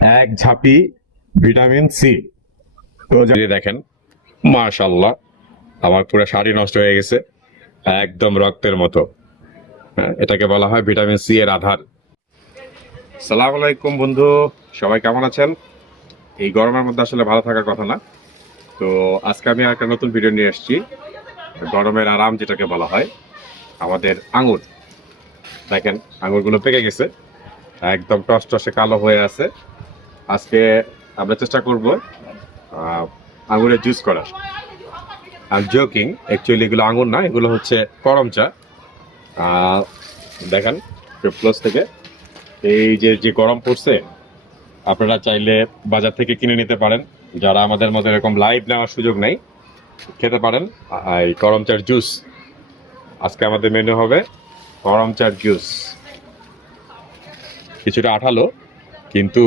এক ঝাঁপি vitamin C. তো দেখেন, মাশাআল্লাহ, আমার পুরো শাড়ি নষ্ট হয়ে গেছে, একদম রক্তের মতো। হ্যাঁ, এটাকে বলা হয় ভিটামিন সি এর আধার। সালাম আলাইকুম বন্ধু, সবাই কেমন আছেন? এই গরমের মধ্যে আসলে ভালো থাকার কথা না। তো আজকে আমি একটা নতুন ভিডিও নিয়ে এসেছি। গরমের আরাম যেটাকে বলা হয়, আমাদের আঙুর। দেখেন, আঙুরগুলো পেকে গেছে, একদম টসটসে কালো হয়ে আছে। আজকে আমরা চেষ্টা করব আঙুরের জুস করার। আই এম জোকিং, অ্যাকচুয়ালি এগুলো আঙুর না, এগুলো হচ্ছে করম চা। দেখেন প্লাস থেকে, এই যে যে গরম পড়ছে, আপনারা চাইলে বাজার থেকে কিনে নিতে পারেন। যারা আমাদের মতো এরকম লাইভ নেওয়ার সুযোগ নেই, খেতে পারেন এই করম চার জুস। আজকে আমাদের মেনু হবে করম চার জুস। কিছুটা আঠালো, কিন্তু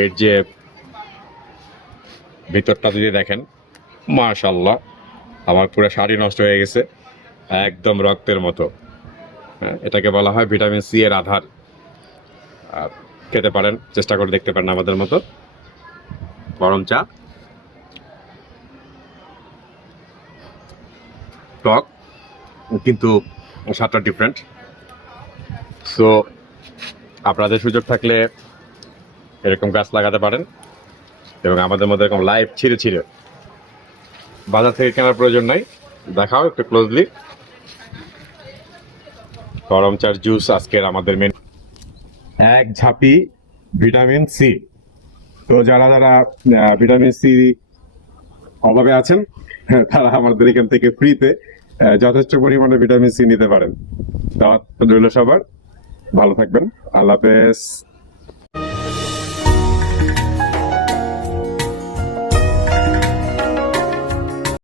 এর যে ভিতরটা যদি দেখেন, মাশাআল্লাহ, আমার পুরো শাড়ি নষ্ট হয়ে গেছে, একদম রক্তের মতো। হ্যাঁ, এটাকে বলা হয় ভিটামিন সি এর আধার। আর খেতে পারেন, চেষ্টা করে দেখতে পারেন আমাদের মতো। গরম চা, টক, কিন্তু স্বাদটা ডিফারেন্ট। সো আপনাদের সুযোগ থাকলে এরকম গাছ লাগাতে পারেন, এবং আমাদের মধ্যে এরকম লাইভ ছিঁড়ে ছিঁড়ে, বাজার থেকে কেনার প্রয়োজন নাই। দেখাও একটু ক্লোজলি। গরম চার জুস আজকের আমাদের মেনু। এক ঝাঁপি ভিটামিন সি। তো যারা যারা ভিটামিন সি অভাবে আছেন, তারা আমাদের এখান থেকে ফ্রিতে যথেষ্ট পরিমাণে ভিটামিন সি নিতে পারেন। দাওয়াত রইল সবার। ভালো থাকবেন। আল্লাহ হাফেজ।